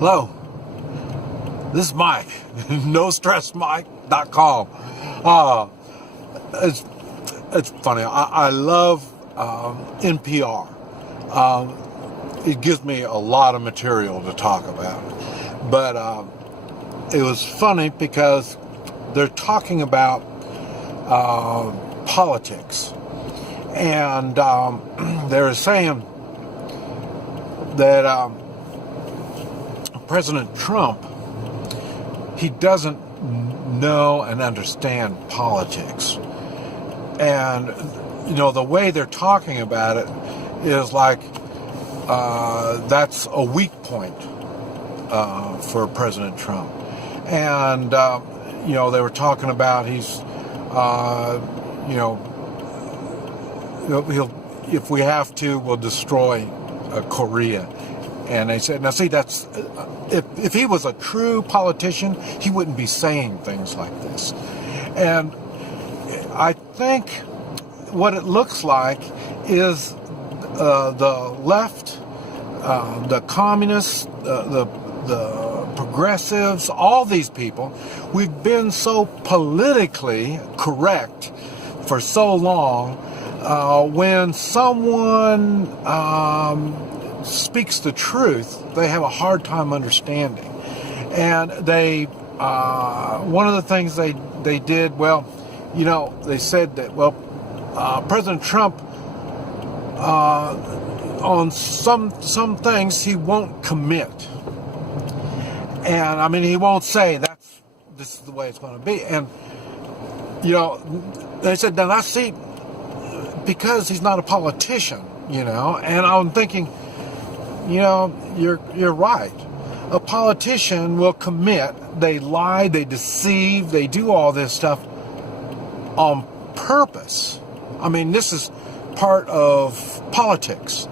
Hello, this is Mike, NoStressMike.com. It's funny. I love NPR. It gives me a lot of material to talk about. But it was funny because they're talking about politics. And they were saying that President Trump, he doesn't know and understand politics. And, you know, the way they're talking about it is like that's a weak point for President Trump. And, you know, they were talking about he's, if we have to, we'll destroy Korea. And they said, now see, that's, if he was a true politician, he wouldn't be saying things like this. And I think what it looks like is the left, the communists, the progressives, all these people, we've been so politically correct for so long. When someone speaks the truth, they have a hard time understanding. And they, one of the things they did, well, you know, they said that, well, President Trump, on some things, he won't commit. And, I mean, he won't say this is the way it's going to be. And, you know, they said, then I see, because he's not a politician, you know, and I'm thinking, you know, you're right. A politician will commit, they lie, they deceive, they do all this stuff on purpose. I mean, this is part of politics.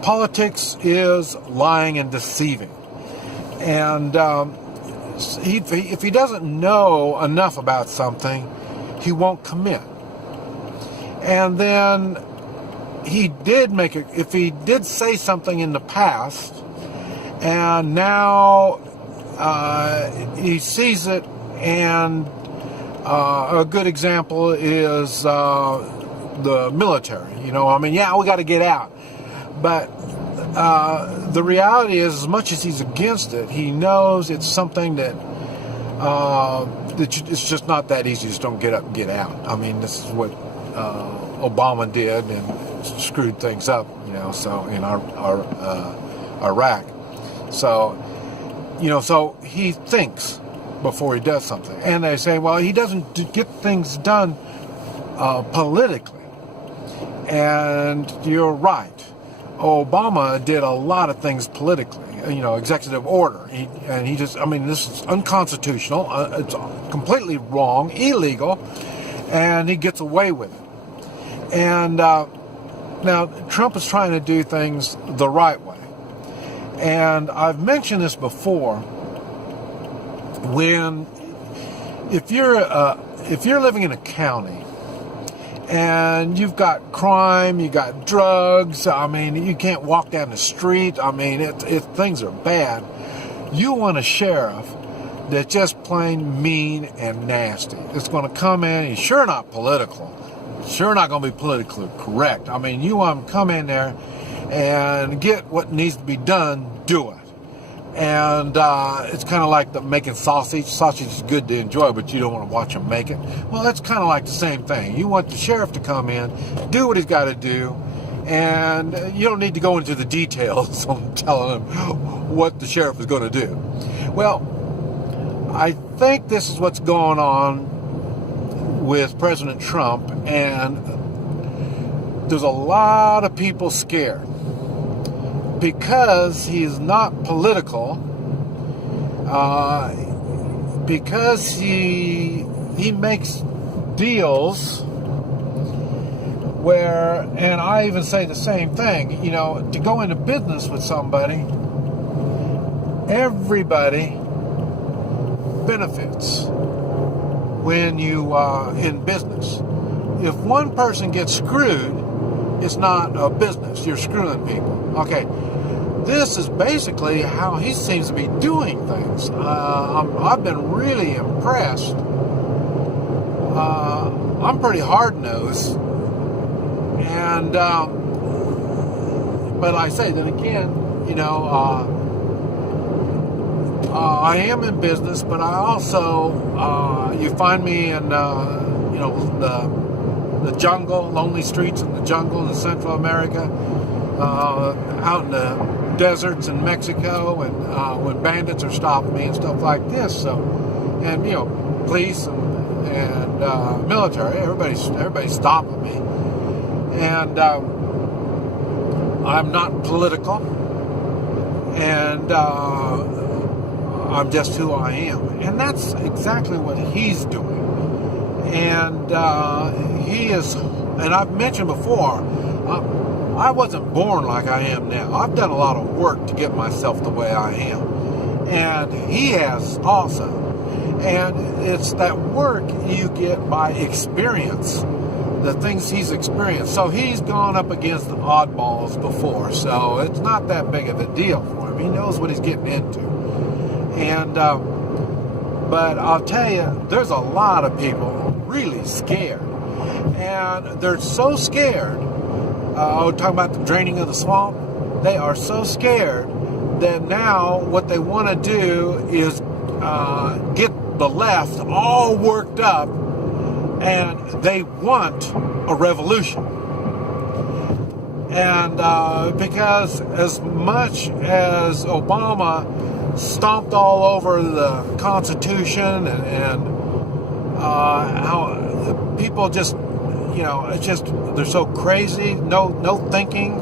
Politics is lying and deceiving. And if he doesn't know enough about something, he won't commit. And then he did if he did say something in the past, and now he sees it, and a good example is the military. You know, I mean, yeah, we got to get out. But the reality is, as much as he's against it, he knows it's something that it's just not that easy. Just don't get up and get out. I mean, this is what Obama did and screwed things up, you know, so in our Iraq. So, you know, so he thinks before he does something. And they say, well, he doesn't get things done politically. And you're right. Obama did a lot of things politically, you know, executive order. This is unconstitutional. It's completely wrong, illegal, and he gets away with it. And now Trump is trying to do things the right way. And I've mentioned this before. If you're living in a county and you've got crime, you got drugs, I mean, you can't walk down the street, I mean, things are bad, you want a sheriff that's just plain mean and nasty. It's going to come in, he's sure not political, sure not going to be politically correct. I mean, you want him to come in there and get what needs to be done, do it. And it's kind of like making sausage. Sausage is good to enjoy, but you don't want to watch him make it. Well, that's kind of like the same thing. You want the sheriff to come in, do what he's got to do, and you don't need to go into the details on telling him what the sheriff is going to do. Well, I think this is what's going on with President Trump, and there's a lot of people scared. Because he's not political, because he makes deals where, and I even say the same thing, you know, to go into business with somebody, everybody benefits when you in business. If one person gets screwed, it's not a business. You're screwing people. Okay. this is basically how he seems to be doing things. I've been really impressed. I'm pretty hard-nosed. And, but I say, then again, I am in business, but I also, you find me in, the jungle, lonely streets in the jungle in Central America, out in the deserts in Mexico, and when bandits are stopping me and stuff like this. So, and police and military, everybody's stopping me, and I'm not political, and I'm just who I am, and that's exactly what he's doing. And he is, and I've mentioned before, I wasn't born like I am now. I've done a lot of work to get myself the way I am, and he has also. And it's that work you get by experience, the things he's experienced. So he's gone up against the oddballs before, so it's not that big of a deal for him. He knows what he's getting into. And but I'll tell you, there's a lot of people really scared, and they're so scared. I was talking about the draining of the swamp. They are so scared that now what they want to do is get the left all worked up, and they want a revolution. And because as much as Obama stomped all over the Constitution and how people just, it's just, they're so crazy, no thinking.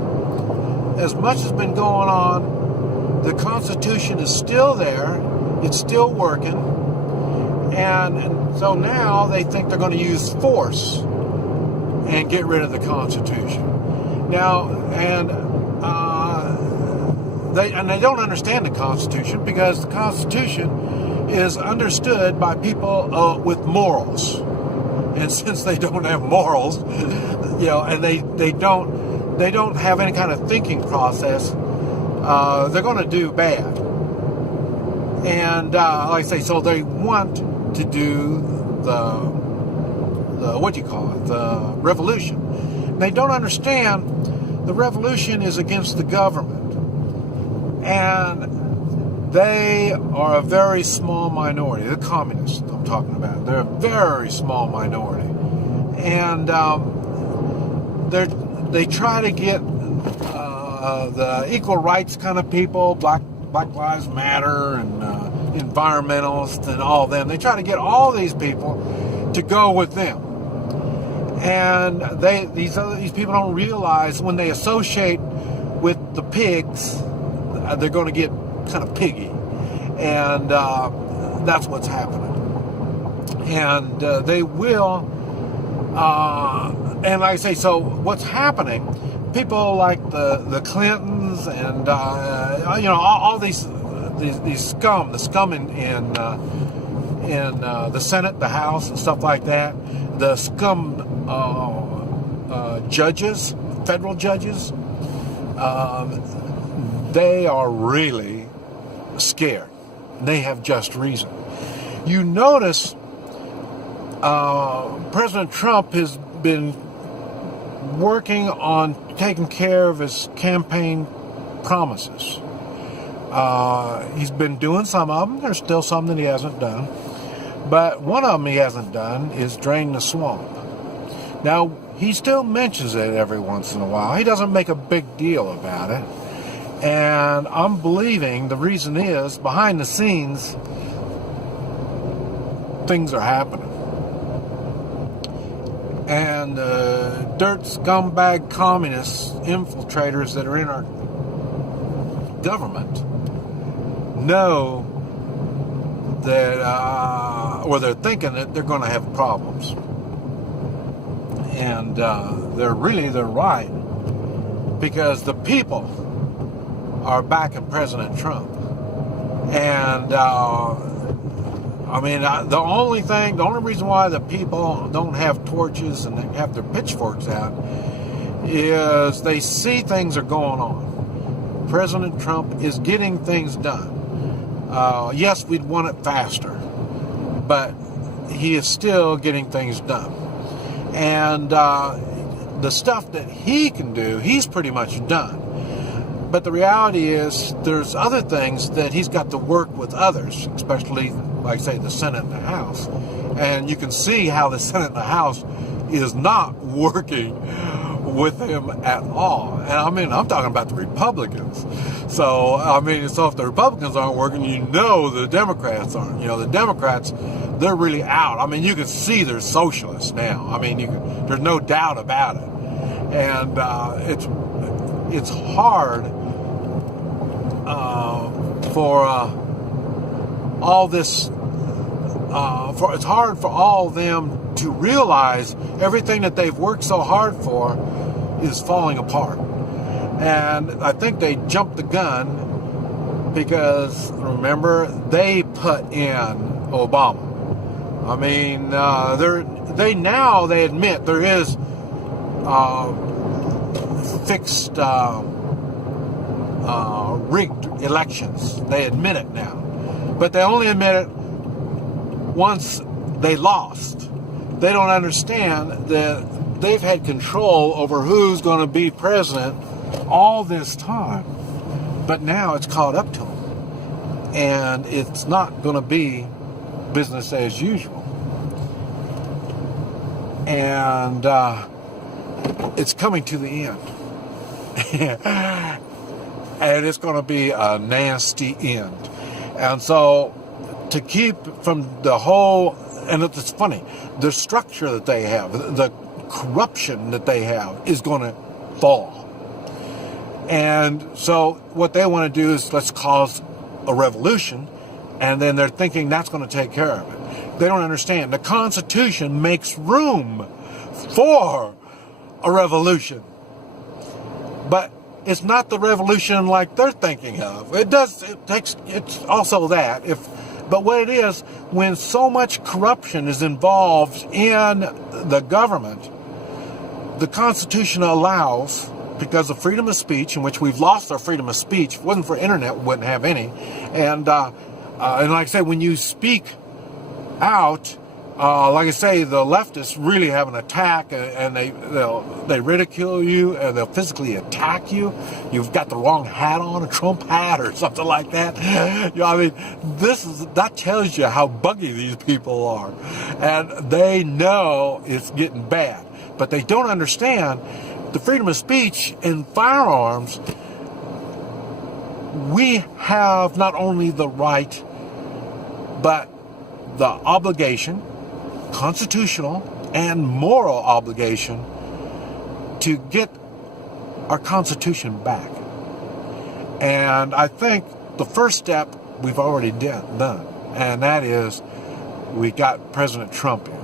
As much has been going on, the Constitution is still there, it's still working, and so now they think they're going to use force and get rid of the Constitution. Now, and they don't understand the Constitution, because the Constitution is understood by people with morals, and since they don't have morals, and they don't have any kind of thinking process, they're going to do bad. And like I say, so they want to do the the revolution. They don't understand the revolution is against the government. And they are a very small minority. The communists I'm talking about. They're a very small minority. And they try to get the equal rights kind of people, Black Lives Matter and environmentalists and all them. They try to get all these people to go with them. And these people don't realize when they associate with the pigs, they're going to get kind of piggy, and that's what's happening. And they will, and like I say, so what's happening? People like the Clintons and all these scum, the scum in the Senate, the House, and stuff like that. The scum judges, federal judges. They are really scared. They have just reason. You notice President Trump has been working on taking care of his campaign promises. He's been doing some of them. There's still some that he hasn't done. But one of them he hasn't done is drain the swamp. Now, he still mentions it every once in a while. He doesn't make a big deal about it. And I'm believing the reason is, behind the scenes, things are happening. And dirt scumbag communist infiltrators that are in our government know that, or they're thinking that they're going to have problems. And they're right. Because the people are backing President Trump. And the only reason why the people don't have torches and they have their pitchforks out is they see things are going on. President Trump is getting things done. Yes, we'd want it faster, but he is still getting things done. And the stuff that he can do, he's pretty much done. But the reality is there's other things that he's got to work with others, especially, like say, the Senate and the House. And you can see how the Senate and the House is not working with him at all. And I mean, I'm talking about the Republicans. So, I mean, so if the Republicans aren't working, you know the Democrats aren't. You know, the Democrats, they're really out. I mean, you can see they're socialists now. I mean, there's no doubt about it. And it's hard for all this. It's hard for all of them to realize everything that they've worked so hard for is falling apart. And I think they jumped the gun because, remember, they put in Obama. I mean, they admit there is fixed rigged elections. They admit it now. But they only admit it once they lost. They don't understand that they've had control over who's going to be president all this time. But now it's caught up to them. And it's not going to be business as usual. And it's coming to the end. And it's going to be a nasty end. And so to keep from the whole, and it's funny, the structure that they have, the corruption that they have is going to fall. And so what they want to do is let's cause a revolution, and then they're thinking that's going to take care of it. They don't understand. The Constitution makes room for a revolution. But it's not the revolution like they're thinking of. It's also that. But what it is, when so much corruption is involved in the government, the Constitution allows, because of freedom of speech, in which we've lost our freedom of speech. If it wasn't for internet, we wouldn't have any. And like I say, when you speak out, like I say, the leftists really have an attack, and they ridicule you, and they'll physically attack you. You've got the wrong hat on, a Trump hat or something like that. You know, I mean, that tells you how buggy these people are, and they know it's getting bad, but they don't understand the freedom of speech in firearms. We have not only the right, but the obligation, constitutional and moral obligation, to get our Constitution back. And I think the first step we've already done, and that is we got President Trump in.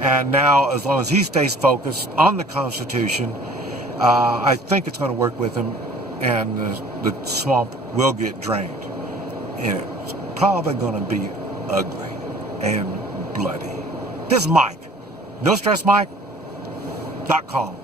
And now, as long as he stays focused on the Constitution, I think it's going to work with him, and the swamp will get drained. And it's probably going to be ugly and bloody. This is Mike. NoStressMike.com.